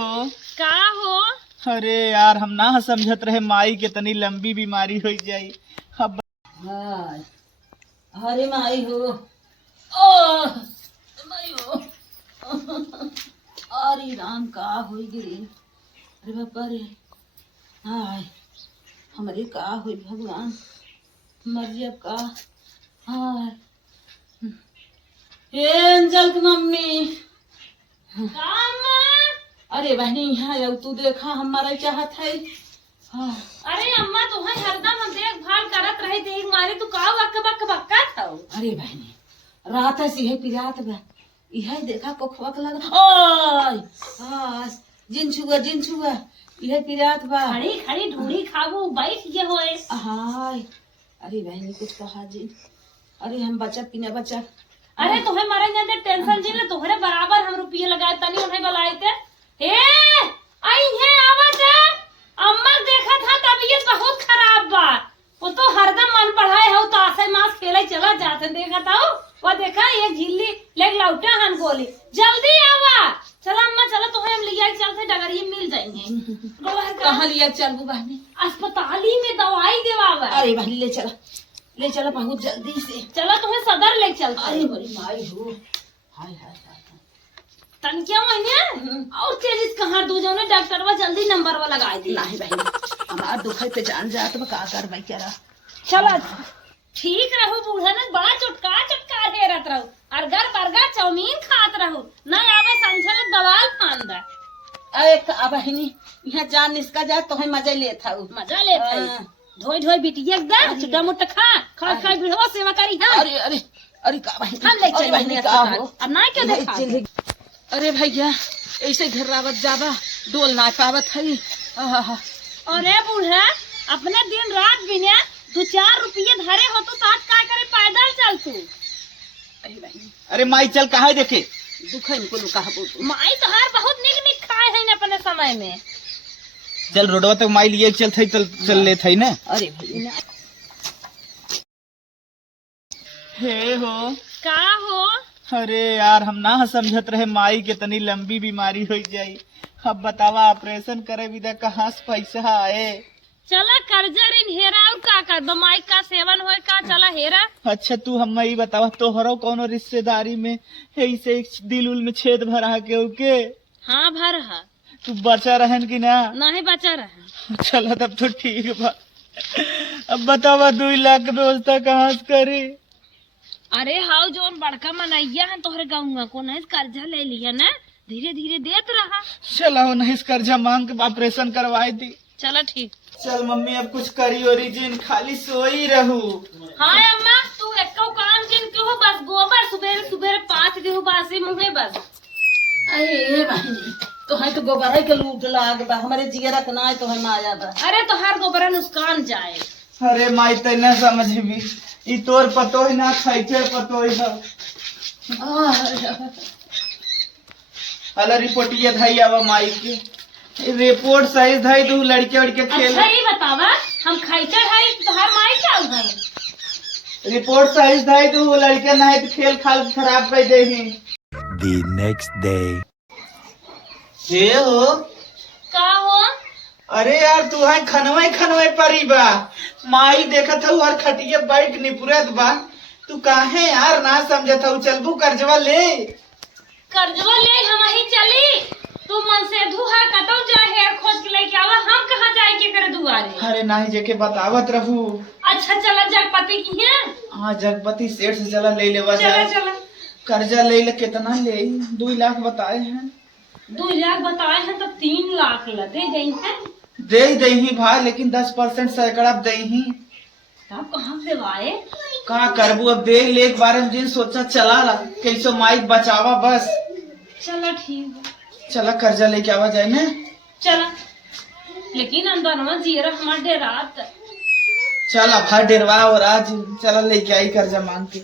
हो का हो। अरे यार हम ना समझत रहे माई के तनी लंबी बीमारी हो जाई। अब हाय अरे माई हो ओ माई हो अरे राम का होई गिरी। अरे बाबा रे हाय हमारे का होई भगवान मर्जी अब का। हाय हे अंजल की मम्मी। अरे बहनी यहाँ आओ तू देखा हमारा चाहत है। हाँ। अरे अम्मा तुम्हें हरदम हम देखभाल करत रही थी मारे तू का वक बक बक्का था। अरे बहनी रात ऐसी है पिरात बा यह देखा कोखवक लगा ओय हां जिन छुआ यह पिरात बा खड़ी खड़ी ढूंढी खाबू बैठ गए होए। हाय अरे बहनी कुछ कहा जी। अरे हम बचत की न बचत। अरे तुम्हें मरे जाते टेंशन जी ने तुम्हारे बराबर हम रुपये लगाए तनी उन्हें बुलाए थे। हे आई है आवत है अम्मा देखा था तबीयत बहुत खराब बा वो तो हरदम मन पढ़ाए हो तो आसे मास खेले चला जाते देखा था वो देखा ये झिल्ली लेग लौटा हन गोली जल्दी आवा। चला अम्मा चला तुम्हें हम लिया चलते डगरिये मिल जाएंगे। कहाँ लिया चलबू बहनी अस्पताल ही में दवाई देवावा। अरे बहनी ले चला बहुत जल्दी से चला तुम्हें सदर ले चलते। अरे बड़ी माई हो हाय हाय तन क्या महीने और तेजी कहाँ दू जाओ डॉक्टर वा जल्दी नंबर वा लगा दी। नहीं बहनी हमार दुखे पे जान जात बा का कर भाई क्या चला ठीक रहो बूढ़ा ने बड़ा चुटका हेरत रहो अर्गर बर्गर चाउमीन खात रहो न आवे संसद बवाल फांदा। अरे का बहनी यहाँ जान निसका जा तो मजा लेता हूँ मजा लेता धोई बिटिया एकदम छोटा मोटा खा बिढ़वा सेवा करी। हाँ अरे अरे अरे का बहनी हम ले चल बहनी का हो अब ना क्या देखा। अरे भैया ऐसे घर रावत जाबा डोल ना पावत है। अरे बूढ़ा अपने दिन रात बिना 2-4 रुपये धरे हो तो साथ का करे पैदल चल तू। अरे बहनी अरे माई चल कहा देखे दुख इनको कहा बोल माई तो हर बहुत निक खाए है न अपने समय में। चल रोडवा तक माई लिए चल ले थे ना। अरे भैया हे हो का हो। अरे यार हम ना समझत रहे माई के तनी लंबी बीमारी हो जाई। अब बतावा ऑपरेशन करे विदा कहाँ से पैसा आए। चला कर्जा ऋण हेरा और का कर दो माई का सेवन होए का चला हेरा। अच्छा तू हम ही बतावा तोहरो कोनो रिश्तेदारी में ऐसे दिल उल में छेद भरा के उके। हाँ भर हा तू बचा रहन की ना नहीं बचा रहा। चला तब तो ठीक बा। अब बतावा 2 लाख दोस्त कहाँ से करे। अरे हाउ जोन बड़का मनैया है तोहरे गाँव को नहीं कर्जा ले लिया ना धीरे धीरे देत रहा। चला हो नहीं कर्जा मांग के ऑपरेशन करवाई दी। चला ठीक। चल मम्मी अब कुछ करी ओरिजिन खाली सोई रहू। हाँ अम्मा तू एक काम जिन क्यों बस गोबर सुबह सुबह 5 देहु बासी मुहे बस। अरे बहनी तो है तो गोबर के लूट लाग बा हमारे जिया रखना है तो है माया बा। अरे तो हर गोबरा नुकसान जाए। अरे माई ते न समझ भी ई तोर पतो ही ना खाइते पतो ही है। अला रिपोर्टिया धाई आवा माई के रिपोर्ट सही धाई दू लड़के वड़के खेल। अच्छा ही बतावा हम खाइते भाई तोहार माई क्या भाई रिपोर्ट सही धाई दू लड़के नहीं तो खेल खाल खराब कर दे ही। The next day. हे हो का हो। अरे यार तू है खनवे परी बा माई देखत हूँ हर खटिया बैठ निपुरत बा तू काहे यार ना समझत हूँ। चलबू कर्जवा ले हम ही चली तू मन से धुहा कतौ जा हेर खोज के लेके आवा हम कहाँ जाए के करे दुआरे। अरे नाही जेके बतावत रहू। अच्छा चला जगपति की है। हाँ जगपति सेठ से चला ले लेवा चला जा। चला कर्जा ले ले कितना ले 2 लाख बताए हैं। 2 लाख बताए हैं तो 3 लाख लगे गई है। दे ही भाई लेकिन 10% सैकड़ा दे ही। तब कहाँ से आए का करबू अब दे ले एक बार जिन सोचा चला ला कैसो माइक बचावा बस। चला ठीक है चला कर्जा लेके आवा जाए ना। चला लेकिन अंदर में जीरा हमारे डेरात। चल अब डेरवा और आज चला लेके आई कर्जा मांग के।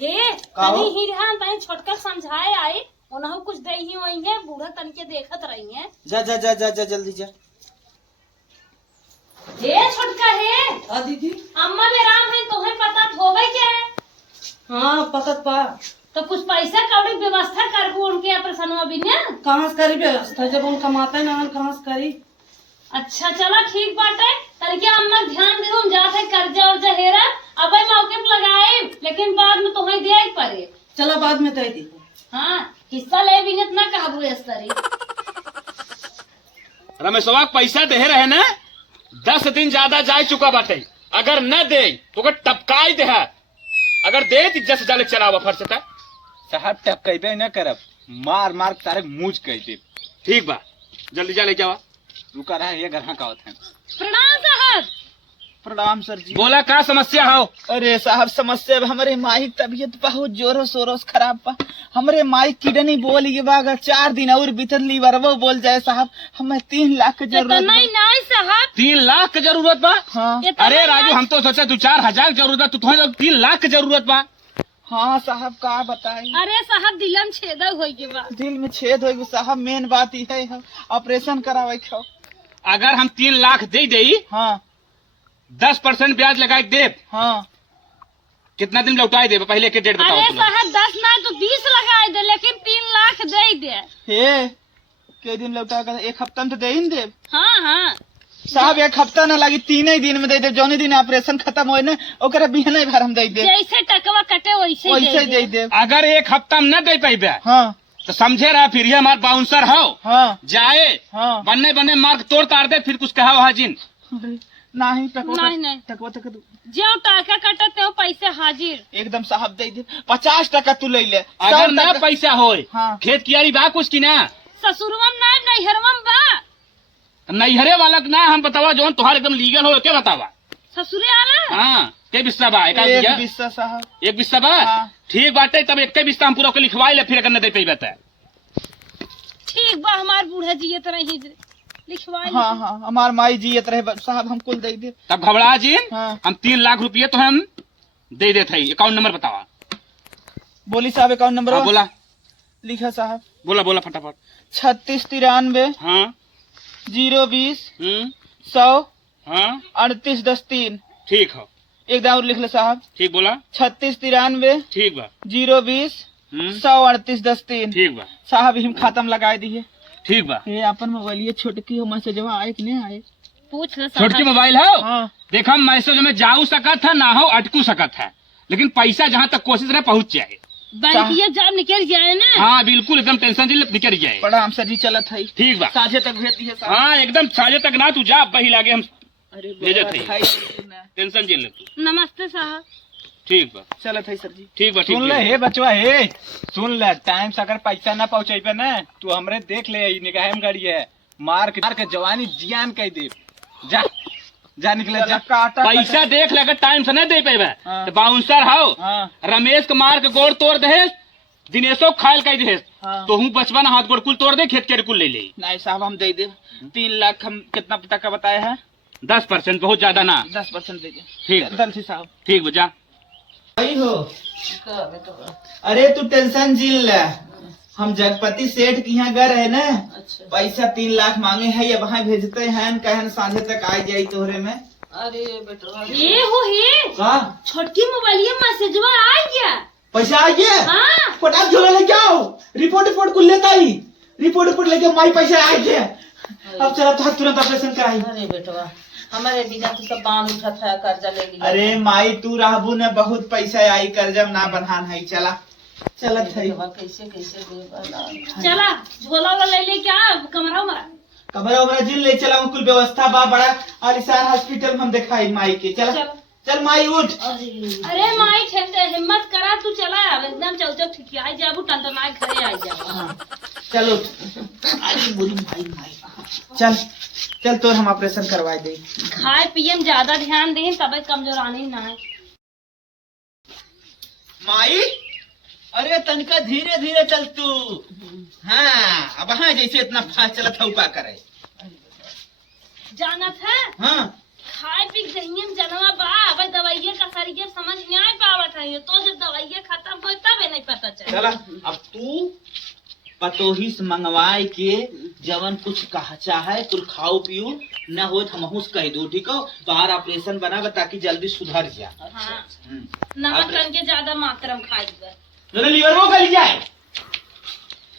हे तनी ही रहा तनी छोटका समझाए आए उन्हें कुछ दे ही वही है बूढ़ा तन के देखत रही है। जा जल्दी जा। हे छोटका है दीदी अम्मा में राम है तुम्हें पता होवे क्या है। हाँ पकत पा तो कुछ पैसा कौड़ी व्यवस्था करबू उनके ऑपरेशन में भी ना। कहाँ से करी व्यवस्था, जब उन कमाते ना कहाँ से करी। अच्छा चला ठीक बाटे, तनिके अम्मा ध्यान दे हम जाते कर्जा उर्जा हेरा अब मौके पे लगाए, लेकिन बाद में तुम्हें दिया ही पड़े। चलो बाद में दे दी। हाँ हिस्सा ले भी ना कहबू इस तरी। रमेशवा पैसा दे रहे ना, 10 दिन ज्यादा जा चुका बाटे, अगर न दे तो टपकाई दे, अगर दे तो 10 हजार चलावा फर से साहब टपकैबे न करब, मार मार तारे मूज कह दे। ठीक बा, जल्दी जा लेके आवा। रुका रहा ये घर का होते हैं। प्रणाम साहब। प्रणाम सर जी। बोला का समस्या हो? अरे साहब समस्या हमारे माई की तबीयत बहुत जोरों शोरों से खराब बा। हमारे माई किडनी बोल ये बा, अगर 4 दिन और बीतल लीवर वो बोल जाए साहब, हमें 3 लाख की जरूरत बा। नहीं साहब 3 लाख की जरूरत बा? हाँ अरे राजू हम तो सोचा 2-4 हजार जरूरत बा, तू तो 3 लाख की जरूरत बा। हाँ साहब का बताई। अरे साहब दिलम छेद हो गई बा। दिल में छेद हो गई साहब, मेन बात ये है हम ऑपरेशन करावे खाओ। अगर हम 3 लाख दे दे, हाँ 10% ब्याज लगा के दे, हाँ कितना दिन लौटाए दे पहले के डेट बताओ। अरे तुम लोग। साहब 10 ना तो 20 लगाए दे, लेकिन 3 लाख दे दे। हे के दिन लौटा कर 1 हफ्ता में तो दे ही न देब हाँ हाँ साहब। 1 हफ्ता न लगी, 3 ही दिन में दे देब। जौनी दिन ऑपरेशन खत्म होए न ओकरा बिहने भर हम दे देब, जैसे टकवा कटे वैसे वैसे दे देब। अगर 1 हफ्ता में न दे पाइबे हाँ तो समझे रहा, फिर ये हमारे बाउंसर हो हाँ जाए, हाँ बनने बनने मार्ग तोड़ ताड़ दे, फिर कुछ कहा वहा जिन। अरे, नहीं टकवा नहीं। टकवा तक जो टाका कटते हो पैसे हाजिर। एकदम साहब दे दे। 50 टका तू ले ले। अगर 100 न टका- पैसा होए, हाँ खेत कियारी बा कुछ की ना, ससुरवम ना नैहरवम बा। नैहरे वाला के ना हम बतावा, जो तुहार एकदम लीगल हो के बतावा। ससुरे आला हाँ के बिस्सा बा? एक एक बिस्सा साहब। एक बिस्सा बा? हाँ। ठीक बाटे, तब एक बिस्सा हम पूरा के लिखवाई ले, फिर अगर न दे पाइबे तो। ठीक बा, हमार बूढ़ा जी तरह ही लिखवाई। हाँ हाँ हमार माई जियत रहे साहब, हम कुल दे दे। तब घबरा जिन, हाँ हम 3 लाख रुपये तो हम दे देते हैं। अकाउंट नंबर बतावा। बोली साहब अकाउंट नंबर हाँ, बोला लिखा साहब। बोला फटाफट। 3693 हाँ 020 हम्म 100 हाँ 3810 ठीक हो, एक दाम और लिख लो साहब। ठीक बोला, 3693 ठीक बा 020 100 3810 ठीक बा, साहब हम खातम लगाए दिए। ठीक बा। ये अपन मोबाइल ये छोटकी हो मैसेज आए कि नहीं आए? पूछ ले छोटकी साहब। मोबाइल है, हाँ देखो मैसेज में जाऊ सकत है ना हो अटकू सकत है, लेकिन पैसा जहाँ तक कोशिश रहे पहुँच जाए। बैंकिया जब निकल जाए ना। हाँ बिल्कुल, एकदम टेंशन निकल जाए। प्रणाम सर जी, चलत है ठीक बा, साझे तक भेज दिए साहब। हाँ एकदम साझे तक ना, तू जा बही लागे हम अरे भेजत बाबा, है। भाई ना। टेंशन जेल ले तू। नमस्ते साहब। ठीक बा, चलत है सर जी। ठीक बा, ठीक सुन ले बा। हे बचवा हे, सुन ले, टाइम से अगर पैसा न पहुँचेबे न, तू हमरे देख ले, निगाह में गाड़ी है, मार के जवानी जियान कह दे। जा जा निकले जा। काटा पैसा देख ले, अगर टाइम से न दे पाए हाँ। तो बाउंसर हो, हाँ रमेश के मार के गोड़ तोड़ दे, दिनेशो खायल कह दे, हाँ। तो हूँ बचपन हाथ गोड़ कुल तोड़ दे, खेत के कुल ले ले। नहीं साहब हम दे दे। 3 लाख हम कितना टका बताया है? 10%, बहुत ज्यादा ना। 10% दे दे। ठीक। दलसी साहब ठीक बजा। भाई हो। अरे तू टेंशन झील ले, हम जगपति सेठ के यहाँ गए रहे ना, पैसा 3 लाख मांगे है, अब वहाँ भेजते हैं, कहन सांझे तक आ जाये तोहरे में। अरे बेटा ये हो हे का छोटकी मोबाइल मैसेजवा आ गया। पैसा आ गया? हाँ फटाक झोला लेके आओ, रिपोर्ट को लेता ही, रिपोर्ट लेके माई पैसा आ गया। अब चला था तुरंत ऑपरेशन कराई। अरे बेटवा हमारे बिना तो सब बांध उठा था, कर्जा ले लिया। अरे माई तू रहबू न बहुत पैसा आई, कर्जा ना बन्हान है। चला चलत है। बेटवा कैसे कैसे देगा। चला झोला वाला ले ले, क्या कमरा उमरा कमरा उमरा जिन ले चला, कुल व्यवस्था बा, बड़ा आलिशान हॉस्पिटल में हम दिखाई माई के। चला चल। चल माई उठ। अरे माई ठेलते हिम्मत करा, तू चला अब एकदम चौचक ठीक आई जाबू, टंटनाए घरे आई जाबू। हाँ चल उठ। अरे बुरी माई चल चल तोर हम ऑपरेशन करवाए दे। खाए पिए में ज्यादा ध्यान दे, तबे कमजोर आनी ना है। माई अरे तनका धीरे धीरे चल तू। हाँ अब हाँ जैसे इतना फास्ट चलत है का करे। जाना था हाँ खाए पी दहियन जनवा बा, अब दवाइया का सरिये समझ नहीं आ पावत है, तो जब दवाइया खत्म हो तब नहीं पता चले। चला अब तू पतोही से मंगवाए के जवन कुछ कहा चाहे कुल खाओ पियो, न हो हमहू से कह दो, ठीक हो? तोहार ऑपरेशन बनावे ताकि जल्दी सुधर जा। हाँ नमक तन के ज्यादा मात्रा में खाई जरा लीवर वो गल जाए।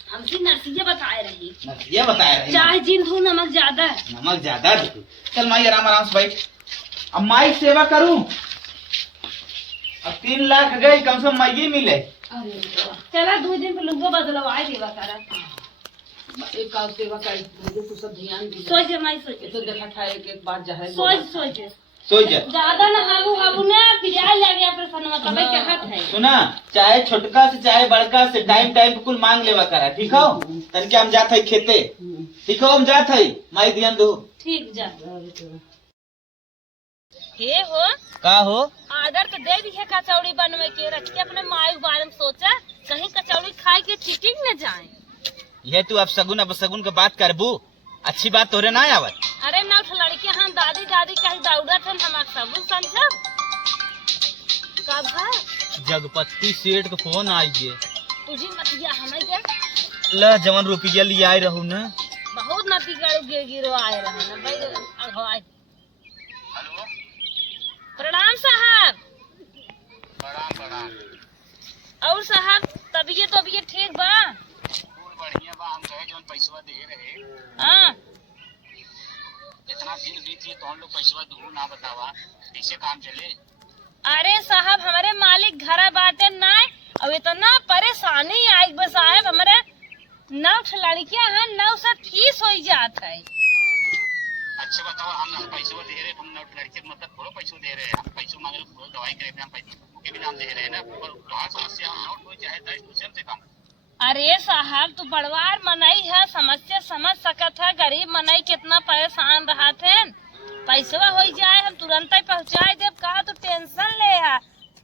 हमसे नरसिया बताए रही, ये बताया रही चाय जिन धो नमक ज्यादा है। नमक ज्यादा दे। चल माई आराम आराम से बैठ। अब माई सेवा करूं। अब 3 लाख गए, कम से कम माई मिले। चला 2 दिन पे लुंगो बदलवाए देवा करा। एक का सेवा कर तू सब ध्यान दी। सोच माई सोच, तो देखा था एक बार जाए सोच सो जा। ज्यादा ना हाबू ना पिजाए लगे ऑपरेशन में तबे कहत है। सुना, चाहे छोटका से चाहे बड़का से टाइम टाइम पे कुल मांग लेवा करा, ठीक हो? तन के हम जात है खेते, ठीक हो? हम जात है, माई ध्यान दो। ठीक जा। हे हो का हो? आदर तो दे दी है कचौड़ी बनवे के, रख के अपने माई के बारे में सोचा कहीं कचौड़ी खाए के चीटिंग न जाए। ये तू अब सगुन का बात करबू, अच्छी बात तोरे ना आवत। अरे ना लड़के हम दादी कहीं दौड़त हम सबूत समझब कब है। जगपति सेठ का फोन आई गे। तुझी मतिया हमें दे ल जवन रुपया लिए आए रहू न, बहुत नती गड़ू गिरो आए रहे न भाई। अगवाई प्रणाम साहब। प्रणाम। और साहब तबीयत ठीक बा? बढ़िया बा। हम कहे जौन पैसा दे रहे, हाँ इतना दिन बीत गए तो हम लोग पैसा दू ना बतावा, कैसे काम चले? अरे साहब हमारे मालिक घर बाटे ना, अब इतना परेशानी आई बस साहब, हमारे 9 लड़कियां हैं, 9 से फीस हो जात है। अच्छा बताओ, हम पैसा दे रहे, हम लड़के मतलब थोड़ा पैसा दे रहे, हम पैसा मांगे दवाई करे, हम पैसे के भी नाम दे रहे ना, पर समस्या हम नोट हो चाहे 10 दूसरे से काम। अरे साहब तू बड़वार मनई है, समस्या समझ सकत है, गरीब मनई कितना परेशान रहा थे। पैसा हो जाए हम तुरंत ही पहुँचाए देव, कहा तो टेंशन ले है,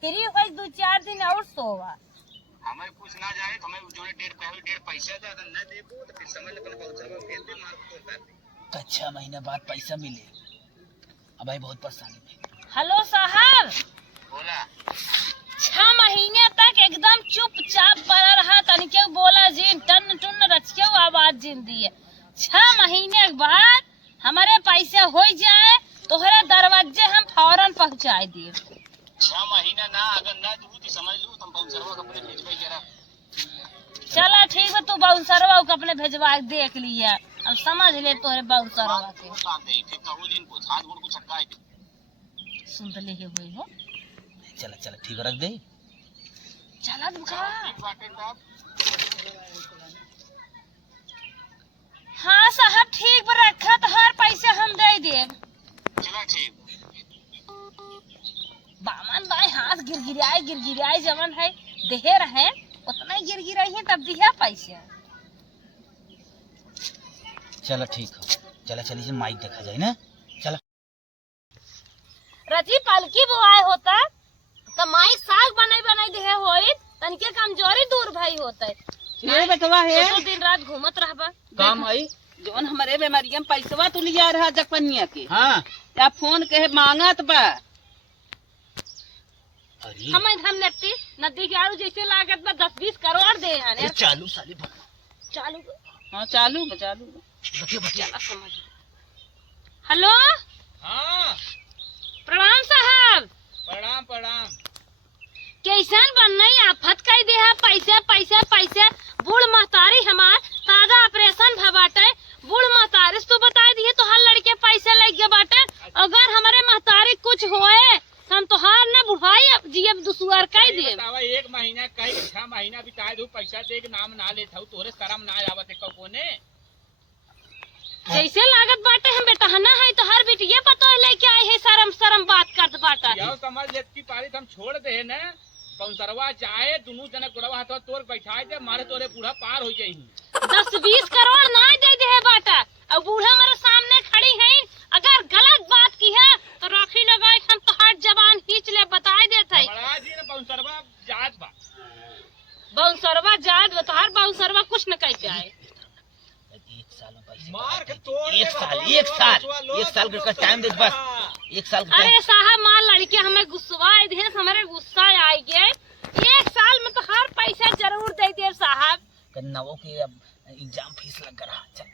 फ्री हो 2-4 दिन और सोवा। हमें कुछ ना जाए तो हमें जो डेढ़ पैसा ज्यादा न दे तो फिर समझ अपन पहुंचावा भेज दे मार को। 6 महीने बाद पैसा मिले। अब भाई बहुत परेशानी में। हेलो साहब, बोला 6 महीने तक एकदम चुपचाप पड़ा रहा, तनिके बोला जी टन टन रचियो आवाज जिन दिए। 6 महीने के बाद हमारे पैसे हो जाए तोहरे दरवाजे हम फौरन पहुंचाए दिए। 6 महीना ना, अगर ना दूँ तो समझ लूँ तुम बाउंसरवा कपड़े भेजवाई जरा। चला ठीक है, तू बाउंसरवा को अपने भेजवा के देख लिया, अब समझ ले तोहरे बाउंसरवा के। फिर कहूँ दिन को हाथ गोड़ को छटकाए सुन तो लेके हुई हो। चला ठीक रख दे। चला दुका। हाँ साहब ठीक रखा, तो हर पैसे हम दे दे। चला ठीक। बामन भाई हाथ गिरगिराए जवन है देहे रहे उतना ही गिरगिराई है, तब दिया पैसे। चलो ठीक हो, चलिए माइक देखा जाए ना। चला रजी पलकी बुआई होता तो माई साग बनाई दे होई, तनके कमजोरी दूर भाई होता है। ये बतवा है तो दिन रात घूमत रहबा। काम आई जोन हमारे बेमारियम पैसवा तू लिया रहा जगपनिया के, हाँ। या फोन के मांगत बा। अरे हम नदी के आलू जैसे लागत बा 10-20 करोड़ दे यार। चालू साले चालू हाँ चालू बतिया समझ। हेलो हाँ प्रणाम साहब। प्रणाम। कैसन बनना आफत कई दे है, पैसे बूढ़ महतारी हमार ताजा ऑपरेशन भबाटे, बूढ़ महतारी तू बता दिए तो हर लड़के पैसे लग गए बाटे। अगर हमारे महतारी कुछ होए हम तो हार न बुढ़ाई अब जीव दुसुआर कई दे। 1 महीना कहीं 6 महीना बिताए दू, पैसा दे के नाम ना लेत हूँ, तोरे शर्म ना आवत है कोने। जैसे लागत बाटे हम बेटहना है तो हर बिटिया पतो लेके आए है, शर्म बात करत बाटा। यह समझ लेत की पारी हम छोड़ दे न, पौंसरवा चाहे दोनों जने गुड़वा हाथ तोर बैठाए दे, मारे तोरे बूढ़ा पार हो जाई। 10-20 करोड़ ना दे है बाटा, और बूढ़ा मेरे सामने खड़ी है, अगर गलत बात की है तो राखी लगाए हम तो हर जबान खींच ले बताए देते है। बड़ा जी ने पौंसरवा जात बा, बाउंसरवा जात बा, तो हर बाउंसरवा कुछ न कह के आए। 1 साल में पैसे मार के तोड़ एक साल का टाइम दे बस। 1 साल का अरे साहब मार लड़के हमें गुस्सा दे, हमारे गुस्सा आई गए। 1 साल में तो हर पैसा जरूर दे दे साहब। नवों के अब एग्जाम फीस लग रहा। चल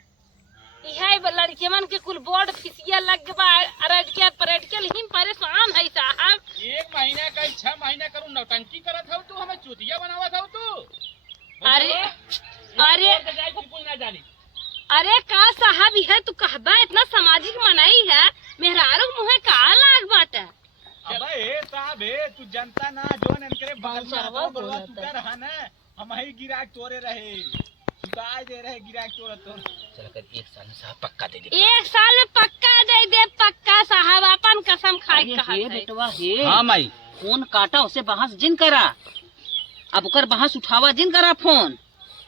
यह लड़के मन के कुल बोर्ड फिसिया लग बा अरटके परेटके हिम परेशान है साहब। 1 महीना का 6 महीना करूँ नौटंकी करत हूँ तू हमें चूतिया बनावत हूँ तू। अरे ना जानी अरे का साहब यह तू कहबा इतना सामाजिक मनाई है मेहरारू मुहे का लाग बाटा। अबे साहब तू जनता ना जोन इनके बाल सरवा बड़वा तू रहा ना हम ही गिराक तोरे रहे सुताई दे रहे गिराक तोरे तो चल कर 1 साल में साहब पक्का दे दे। 1 साल में पक्का दे पक्का साहब अपन कसम खाई कहा हे बेटवा हे हाँ माई फोन काटा उसे बहस जिन करा अब ओकर बहस उठावा जिन करा फोन।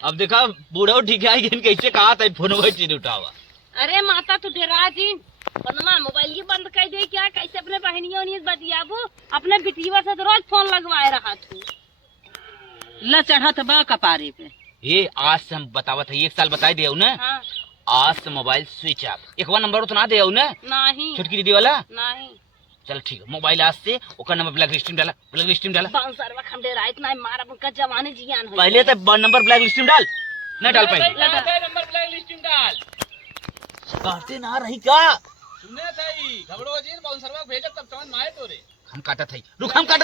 अब देखा बूढ़ा ठीक है कैसे कहा था फोन वही उठावा। अरे माता तू डेरा जी बनमा मोबाइल ही बंद कर दे क्या कैसे अपने बहनियों ने बतियाबू अपने बिटिया से तो रोज फोन लगवाए रहा तू। ला चढ़ा बा कपारे पे ये आज से हम बतावत है 1 साल बताई दे ना। हाँ। आज से मोबाइल स्विच ऑफ 1 नंबर तो ना दे ना नहीं छोटकी दीदी वाला नहीं चल ठीक है मोबाइल आज से ओकर नंबर ब्लैक लिस्ट में डाला बाउंसरवा खंडे रात ना मारा उनका जवानी जियान है। पहले तो नंबर ब्लैक लिस्ट में डाल ना डाल पाई नंबर ब्लैक लिस्ट में डाल काटे ना रही क्या सुने थई घबरो जी बाउंसरवा भेजब तब समझ माए तोरे हम काटा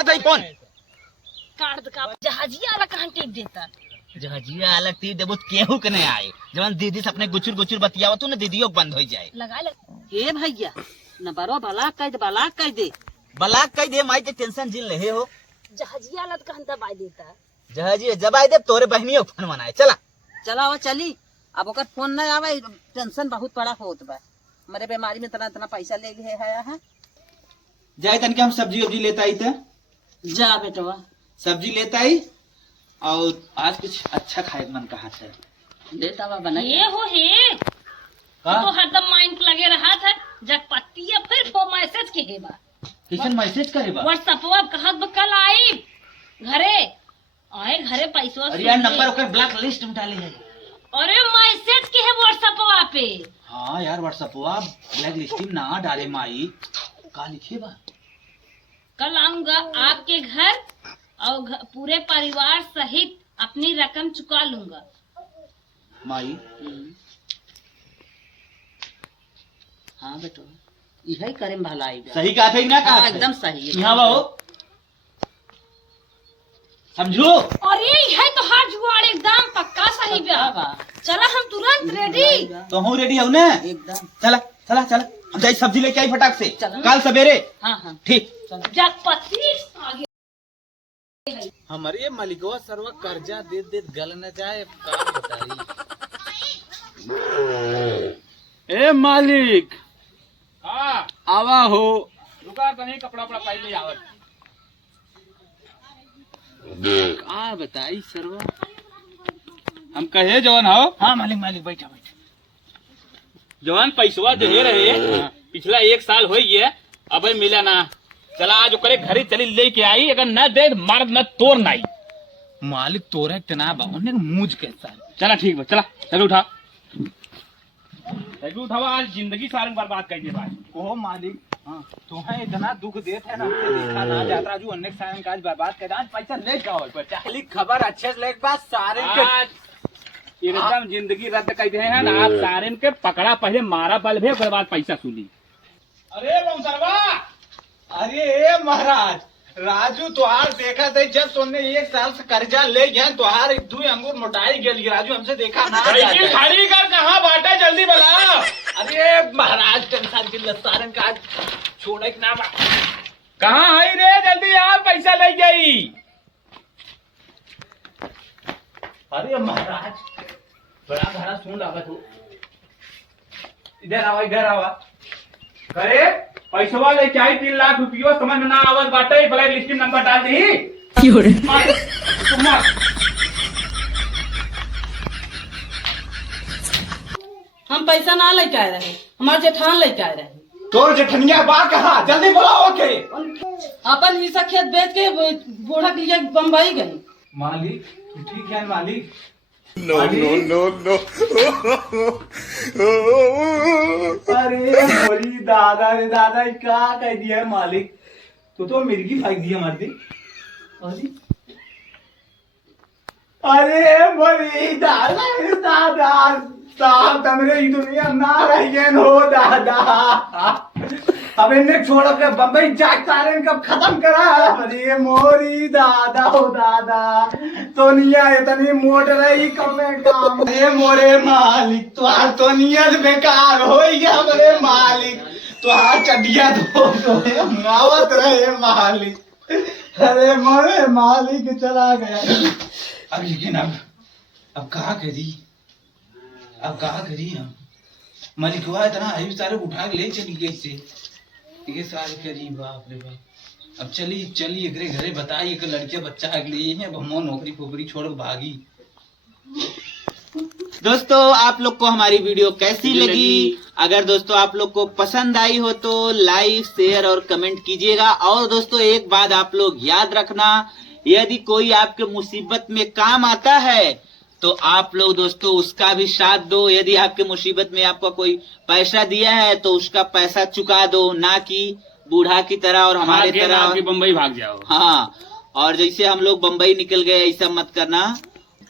था फोन काट का जहाजिया वाला कहां टिप देता जहाजिया अलग ती देबो केहू के नहीं आए जवन दीदी से अपने गुचुर बतियावा तो ना दीदियों बंद हो जाए। लगा ले हे भैया न बरो बलाक कह दे बलाक कह दे माई के टेंशन जिन ले हो जहाजिया वाला कहां दबाई देता जहाजी जब आए दे तोरे बहनियों फोन मनाए चला चला वो चली अब ओकर फोन न आवे टेंशन बहुत बड़ा होत बा हमारे बीमारी में इतना पैसा ले गए है जाए तन के हम सब्जी वब्जी लेता आई था जा बेटवा सब्जी लेता आई और आज कुछ अच्छा खाए मन कहा था लेता बा बना ये हो हे तो हरदम माइंड लगे रहा था जब पत्ती है फिर वो मैसेज के हे बा किसन मैसेज करे बा व्हाट्सएप पर कहत बा कल आई घरे आए घरे पैसा अरे यार नंबर ओकर ब्लैक लिस्ट में डाले है। अरे मैसेज के है व्हाट्सएप पे। हाँ यार व्हाट्सएप ब्लैक लिस्ट में ना डाले माई का लिखे बा कल आऊंगा आपके घर और पूरे परिवार सहित अपनी रकम चुका लूंगा। माई हाँ बेटो यही करे भलाई सही कहा था ना हाँ, एकदम सही यहाँ बाहो समझो। अरे है तो हर जुगाड़ एकदम पक्का सही बा। चला हम तुरंत रेडी तो हूँ रेडी हूँ ना एकदम चला चला चला हम जाए सब्जी लेके आई फटाक से चला। कल सवेरे हाँ हाँ ठीक जगपति आगे हमारे मालिकवा सर्व कर्जा दे गल न जाए का बताई। ए मालिक हाँ आवा हो रुका तनी कपड़ा पहले आवत का बताई सर्वा हम कहे जवान हो। हाँ मालिक बैठा जवान पैसवा दे रहे पिछला 1 साल हो गया अब मिला ना चला आज करे घरे चली लेके आई अगर न दे मार न तोड़ नाई मालिक तोरे तना बा उन्हें मूज के चला ठीक बा चला चलो उठावा आज जिंदगी सारंग बर्बाद कर दे भाई ओ मालिक हाँ तुम्हें इतना दुख देते है ना देखा ना जाता जो अनेक सारंग काज बर्बाद कर आज पैसा ले गावल पर चाहली खबर अच्छे से लेके बाद सारे के एकदम जिंदगी रद्द कर दे हैं ना आप सारे के पकड़ा पहले मारा बल भे उसके बाद पैसा सुली। अरे बंसरवा अरे महाराज राजू तुहार देखा थे जब तुमने 1 साल से कर्जा ले गया तुहार 2 अंगूर मोटाई गेल राजू हमसे देखा ना साइकिल खड़ी कर कहाँ बाटा जल्दी बला। अरे महाराज टेंशन की लसारन का छोड़े ना कहाँ आई रे जल्दी यार पैसा ले गई। अरे महाराज बड़ा भरा सुन रहा तू इधर आवा करे पैसवा लेके आई 3 लाख रुपया समझ में ना आवत बाटे ब्लैक लिस्ट में नंबर डाल दी हम पैसा ना लेके आए रहे हमारे जेठान लेके आए रहे। तोर जेठनिया बा कहा जल्दी बुलाओ के अपन हिस्सा खेत बेच के बूढ़ा के लिए बम्बई गई। मालिक तू ठीक है मालिक। No. अरे मोरी दादा रे दादा क्या कह दिया है मालिक तू तो मिर्गी फेंक दिया मार दी। अरे मोरी दादा रे दादा साहब तमरे ई दुनिया ना रहियन हो दादा। अब इन्हें छोड़ के बम्बई जाता रहे कब खत्म करा। अरे मोरी दादा हो दादा, दुनिया इतनी मोट रही कब में काम। अरे मोरे मालिक तुहार तो नियत बेकार हो गया। मेरे मालिक तुहार चटिया धो गावत रहे मालिक। अरे मोरे मालिक चला गया। अब लेकिन अब कहा करी, अब कहा करी हम। मलिकवा इतना है सारे उठा के ले चली गई से ये सारे करी। बाप रे बाप। अब चली एकरे घरे बताई एक लड़के बच्चा अगले है। अब हम नौकरी फोकरी छोड़ भागी। दोस्तों आप लोग को हमारी वीडियो कैसी लगी? अगर दोस्तों आप लोग को पसंद आई हो तो लाइक शेयर और कमेंट कीजिएगा। और दोस्तों एक बात आप लोग याद रखना, यदि कोई आपके मुसीबत में काम आता है तो आप लोग दोस्तों उसका भी साथ दो। यदि आपके मुसीबत में आपको कोई पैसा दिया है तो उसका पैसा चुका दो, ना कि बूढ़ा की तरह और हमारे तरह बम्बई भाग जाओ। हाँ, और जैसे हम लोग बम्बई निकल गए ऐसा मत करना।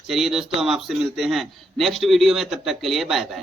चलिए दोस्तों हम आपसे मिलते हैं नेक्स्ट वीडियो में, तब तक के लिए बाय बाय।